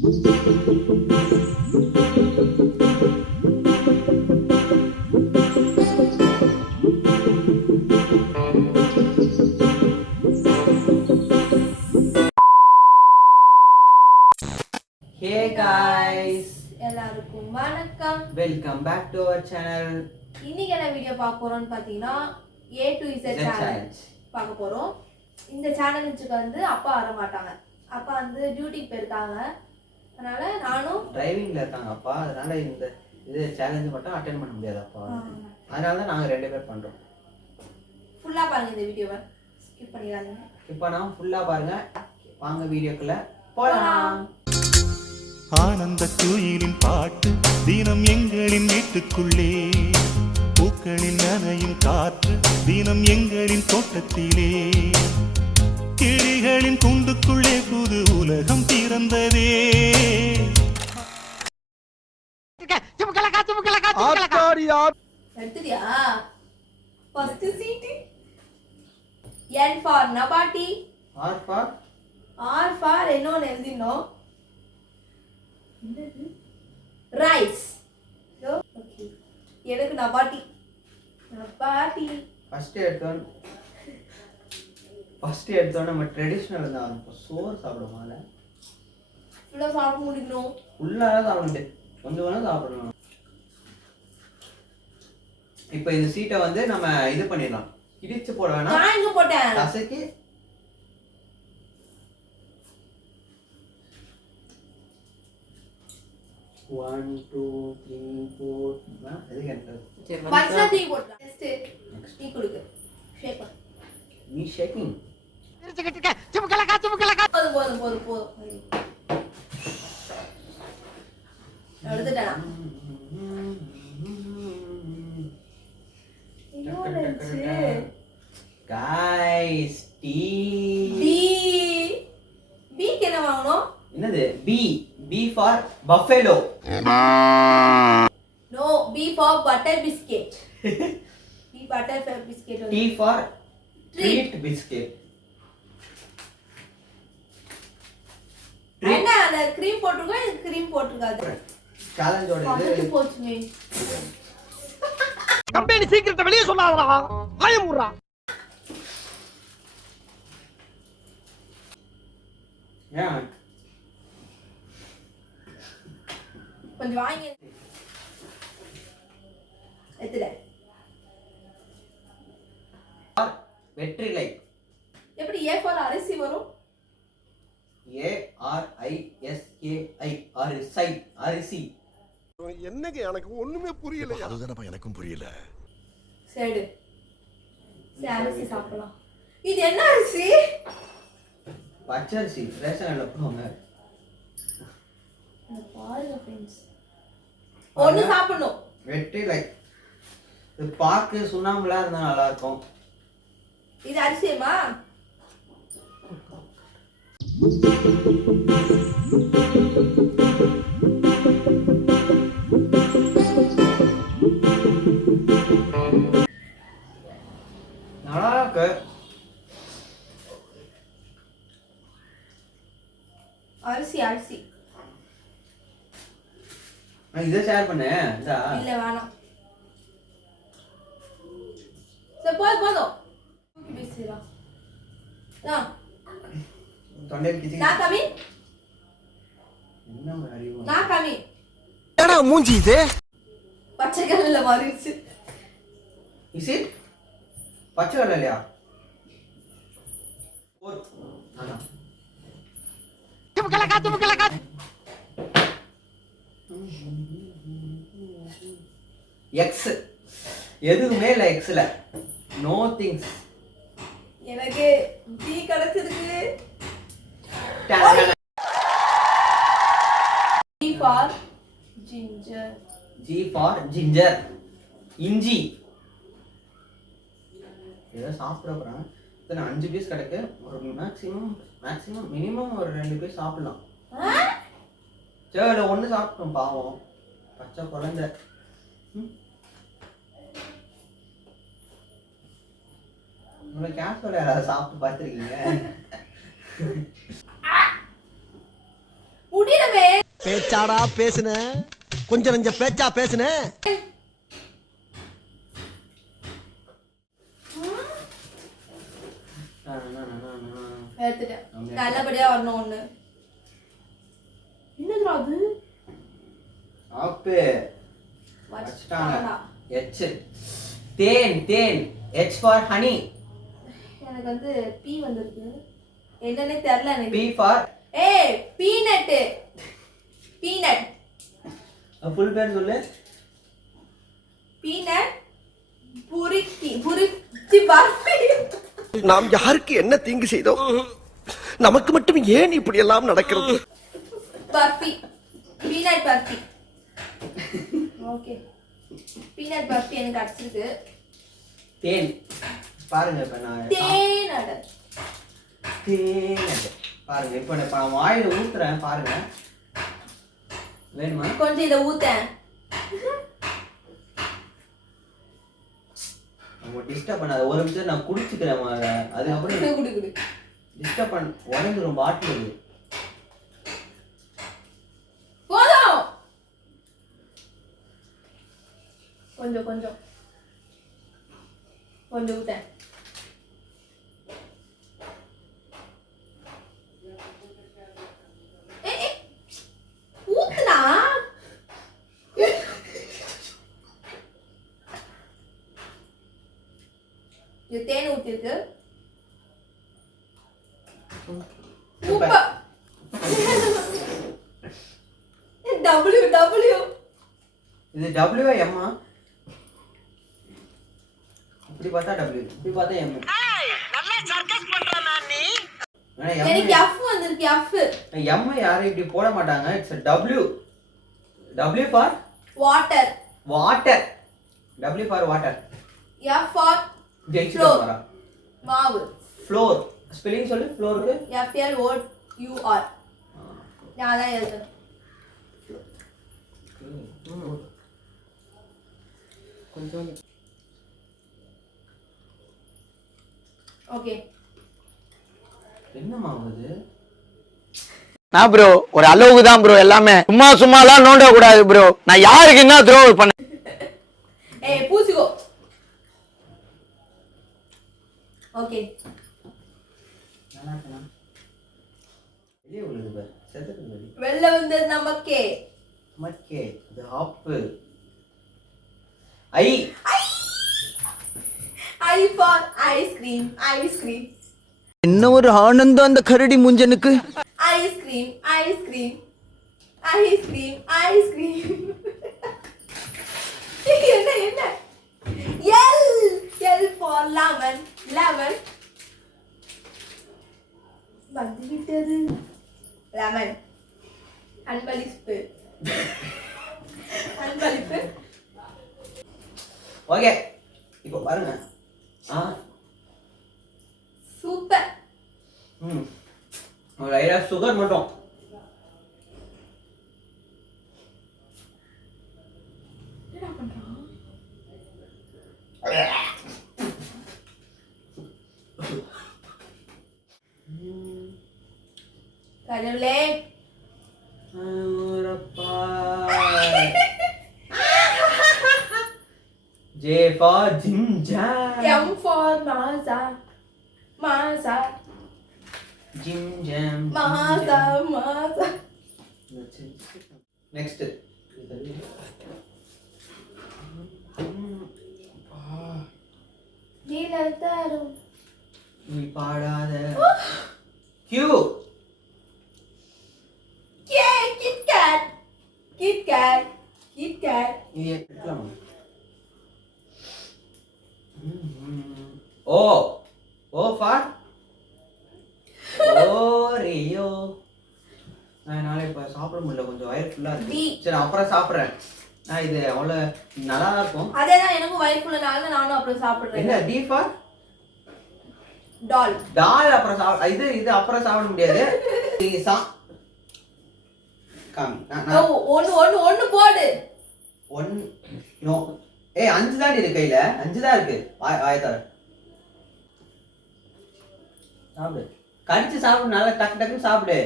Hey guys, எல்லாருக்கும் வணக்கம். welcome back to our channel. இன்னைக்கு என்ன வீடியோ பார்க்க போறோம்னு பாத்தீங்கன்னா A to Z சேலஞ்ச் பார்க்க போறோம். இந்த சேலஞ்சுக்கு வந்து அப்பா வர மாட்டாங்க. அப்பா வந்து டியூட்டிக்கு போயிருக்காங்க. அதனால நானும் டிரைவிங்ல இருக்காங்க அப்பா. அதனால இது சேலஞ்ச் மட்டும் அட்டெண்ட் பண்ண முடியாது அப்பா. அதனால தான் நாங்க ரெண்டு பேர் பண்றோம். ஃபுல்லா பாருங்க இந்த வீடியோவை. ஸ்கிப் பண்ணிடாதீங்க. இப்போ நான் ஃபுல்லா பாருங்க. வாங்க வீடியோக்குள்ள போலாம். ஆனந்த குயிலின் பாட்டு தினம் எங்களின் வீட்டுக்குள்ளே, பூக்களில் நனையும் காற்று தினம் எங்களின் தோட்டத்திலே, கிளிகளின் கூண்டுக்குள்ளே புது உலகம் பிறந்ததே. எடுத்துட்டியா? ஃபர்ஸ்ட் சீட் N for நபாட்டி, R for என்னோன்னு எழுதினோம். ரைஸ். ஓகே, எனக்கு நபாட்டி ஃபர்ஸ்ட் எடுத்தோம் நம்ம ட்ரெடிஷனல் தான். சோறு சாப்பிடுவோம்ல, ஃபுல்லா சாப்பிட முடியணும். ஃபுல்லா சாப்பிட முடியாது, கொஞ்சம் வேணா சாப்பிடணும். இப்போ இந்த சீட்டை வந்து நம்ம இது பண்ணிடலாம், இடிச்சு போட வேணாம். நான் எங்க போட்டேன்? கசக்கி 1 2 3 4 எதுக்கு எனக்கு பைசா தீ போட்டா. நெக்ஸ்ட் டீ குடுக்கு. ஷேக் பண்ணு. நீ ஷேக்கிங் போதும். எடுத்துட்டேனா? गाइस டி பீக்கு என்ன வாங்கணும்? என்னது? B for buffalo. No, B for butter biscuit. B butter biscuit. T for treat biscuit. என்ன அந்த க்ரீம் போட்டுருக்கோம், இது க்ரீம் போட்டுருக்காது. சேலஞ்சோட இது போச்சுமே. கம்பெனி சீக்கிரத்தை வெளியே சொல்லாதடா, பயமுறா. ஏன் கொஞ்சம் வாங்கி எத்தனை வெற்றிலை. எப்படி ஏ ஃபார் அரிசி வரும்? ARISKI அரிசி. அரிசி என்னங்க எனக்கு ஒண்ணுமே புரியல. அதுதானப்பா எனக்கும் புரியல. சரி அரிசி சாப்பிடலாம். இது என்ன அரிசி? பச்சரிசி. ரேஷன் கடையில போவாங்க. பாருங்க ஃப்ரெண்ட்ஸ், ஒன்னு சாப்பிடணும். வெற்றிலை இது பாக்கு சுண்ணாம்புலாம் இருந்தா நல்லா இருக்கும். இது அரிசியமா? நல்லா இருக்கு. அரிசி இதை ஷேர் பண்ணு. இல்ல வேணாம். சரி போதும். பேசிடலாம். தொண்டையில் கிச்சி. நான் கம்மி. என்ன அறிவு. நான் கம்மி. என்னடா மூஞ்சி இது? பச்சை கலர்ல மாறிடுச்சு. இஸ் இட் பச்சை கலர்லையா? துமுக்கலக்கா. எக்ஸ் எதுவுமே இல்லை. எக்ஸ்ல நோ திங்ஸ். எனக்கு டீ கிடைச்சிருக்கு. G for ginger. G for ginger. இஞ்சி. ஏதோ சாப்பிட போறாங்க. இத்தனை 5 பீஸ் கிடைக்கு. ஒரு மேக்ஸிமம் மினிமம் ஒரு 2 பீஸ் சாப்பிடலாம். சரி ஒன்று சாப்பிட்டோம் பாவம் பச்சை குழந்தை. உங்களை கேன்சர் யாராவது சாப்பிட்டு பார்த்துருக்கீங்க? முடியலவே. பேச்சாடா பேசுன, கொஞ்சம் நெஞ்ச பேச்சா பேசுன. எடுத்துட்டேன். நல்லபடியா வரணும் ஒண்ணு. என்னதுடா அது? ஆப்பு வச்சிட்டாங்க. H than than. H for honey. எனக்கு வந்து பி வந்திருக்கு. என்னன்னே தெரியல எனக்கு. P for ஏய் பீனட். பீனட். ஃபுல் பேர் சொல்லு. பீனட் புரிக்கி புரிச்சி பர்ஃபி. நாம் யாருக்கு என்ன தீங்கு செய்தோம்? நமக்கு மட்டும் ஏன் இப்படி எல்லாம் நடக்கிறது? Barfi. Peanut barfi. Okay. Peanut barfi எனக்கு அடிச்சிருக்கு. தேன் பாருங்க இப்ப நான் தேனட. தேன் பாருங்க இப்ப நான் வாயில ஊத்துறேன் பாருங்க. வேணுமா? கொஞ்சம் இத ஊத்தேன். நம்ம டிஸ்டர்ப் பண்ணாத. ஒரு நிமிஷம் நான் குடிச்சுக்கிறேன். அது அப்படியே குடி குடி. டிஸ்டர்ப் பண்ண உடஞ்சிரும் பாட்டில். போதும். கொஞ்சம் கொஞ்சம் கொஞ்சம் ஊத்தேன். ஊத்துனா இது தேன் ஊத்திருக்கு. உப்பு. W W. இது W M ஆ? இப்படி பார்த்தா W, இப்படி பார்த்தா M. நல்லா சர்க்கஸ் பண்றானே நீ. எனக்கு F வந்திருக்கு. F. M யாரும் இப்படி போட மாட்டாங்க. It's W. W for water. water. W for water. F for floor. மாவு. floor. ஸ்பெல்லிங் சொல்லு ஃப்ளோருக்கு. F L O U R. நான் தான் எழுதுறேன். கொஞ்சம் ஓகே. என்ன மாவுது? நான் ப்ரோ ஒரு அளவுக்கு தான் ப்ரோ எல்லாமே. சும்மா சும்மாலாம் நோண்ட கூடாது ப்ரோ. நான் யாருக்கு என்ன த்ரோவல் பண்ண? ஏய் பூசிக்கோ. ஓகே. நல்லா இருக்கா? வெளியே உள்ளது பாரு. செத்துக்கு வெளியே. வெள்ள வந்தது நமக்கே. மக்கே இது ஆப்பு. ஐ I for ice cream. Ice cream. என்ன ஒரு ஆனந்தம் அந்த கரடி முஞ்சனுக்கு. Ice cream. Ice cream. Ice cream. Ice cream. என்ன என்ன? L. L for lemon. Lemon. வந்து விட்டது. Lemon. அன்பளிப்பு. அன்பளிப்பு. ஓகே இப்போ பாருங்க. சூப்பர். ஒரு ஐடியா சுகர் மட்டும். என்னடா பண்றான்? கடவுளே. J for ginger. M for Maza. Maza. Jim jam. Maza. Maza. Next. நீலத்தரும் நீ பாடாத. Q. Kit Kat. Kit Kat. Kit Kat. இது எடுக்கலாமா? O. O for Oreo. நாளை இப்போ சாப்பிட முடியல, கொஞ்சம் வயிறு ஃபுல்லாக இருக்கு. சரி அப்புறம் சாப்பிட்றேன். நான் இது அவ்வளோ நல்லா தான் இருக்கும். அதேதான் எனக்கும் வயிறு ஃபுல்லானால நானும் அப்புறம் சாப்பிடுறேன். என்ன D for டால். டால் அப்புறம் இது அப்புறம் சாப்பிட முடியாது. நீ காமி. ஒன்னு போடு. நோ. 5 தான் இருக்கு கையில. 5 தான் இருக்கு. ஆயத்தர சாப்பிடு. கடிச்சு சாப்பிடு. நல்லா டக்கு டக்குன்னு சாப்பிடு.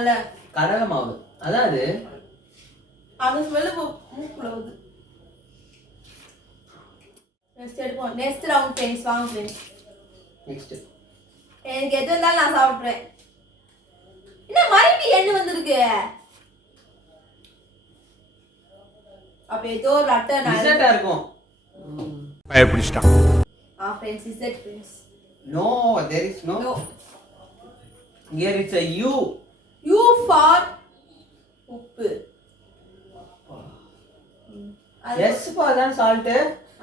வச்சிருக்காங்கல்ல கடலை மாவு அதான் அது. அந்த ஸ்மெல்லு மூக்குல வருது. நெக்ஸ்ட் எடுப்போம். நெக்ஸ்ட் ரவுண்ட் ஃப்ரெண்ட்ஸ் வாங்க ஃப்ரெண்ட்ஸ். நெக்ஸ்ட் எனக்கு எது இருந்தாலும் நான் சாப்பிட்றேன். என்ன மறுபடியும் எண்ணெய் வந்திருக்கு? அப்ப ஏதோ ஒரு அட்டை டிசர்ட்டா இருக்கும். பயப்பிடிச்சிட்டான். Friends Z friends. No, there is no. No. Here it's a U. U for உப்பு. S for தான் salt.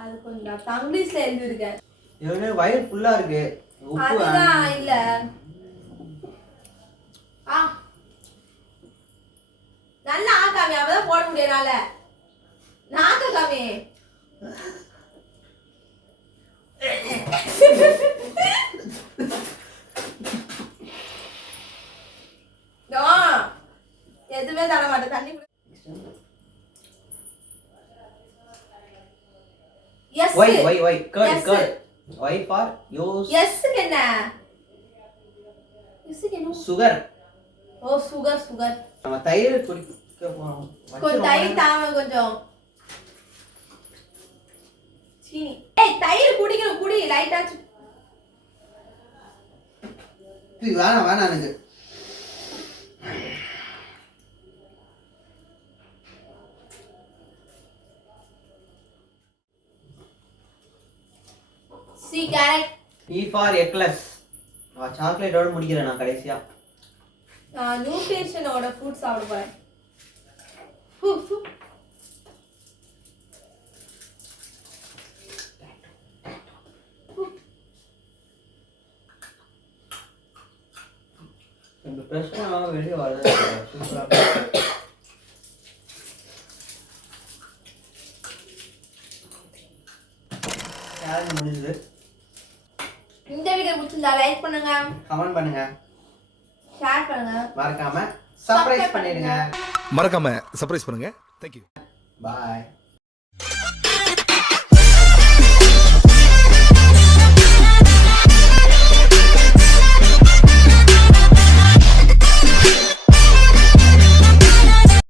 அது கொஞ்சம் தங்கிலீஷ்ல எழுதிருக்கேன். இவனே வயிறு ஃபுல்லா இருக்கு. உப்பு அதுதான் இல்ல. நல்லா ஆக்காமி அப்பதான் போட முடியறால. நாக்க காமி. எதுவுமே தர மாட்டேன். தண்ணி குடி. Yes. Why curd. Why for use Yes என்ன? Yes என்ன? sugar. ஓ sugar. நம்ம தயிர் குடிக்க போறோம். கொஞ்சம் தயிர் தாம கொஞ்சம். சீனி. ஏய் தயிர் குடிக்கணும் குடி லைட்டா. வேணாம் எனக்கு. C carrot. E for ecless. நான் சாக்லேட்டோட முடிக்கிறேன் நான் கடைசியா. நான் நியூட்ரிஷனோட ஃபுட் சாப்பிட போறேன். இந்த பிரச்சனை வெளியே வருது. சூப்பரா சேலஞ்ச் முடிஞ்சது. இந்த வீடியோ பிடிச்சிருந்தா லைக் பண்ணுங்க, கமெண்ட் பண்ணுங்க, ஷேர் பண்ணுங்க, மறக்காம சர்ப்ரைஸ் பண்ணிடுங்க. மறக்காம சர்ப்ரைஸ் பண்ணுங்க. தேங்க்யூ. பாய்.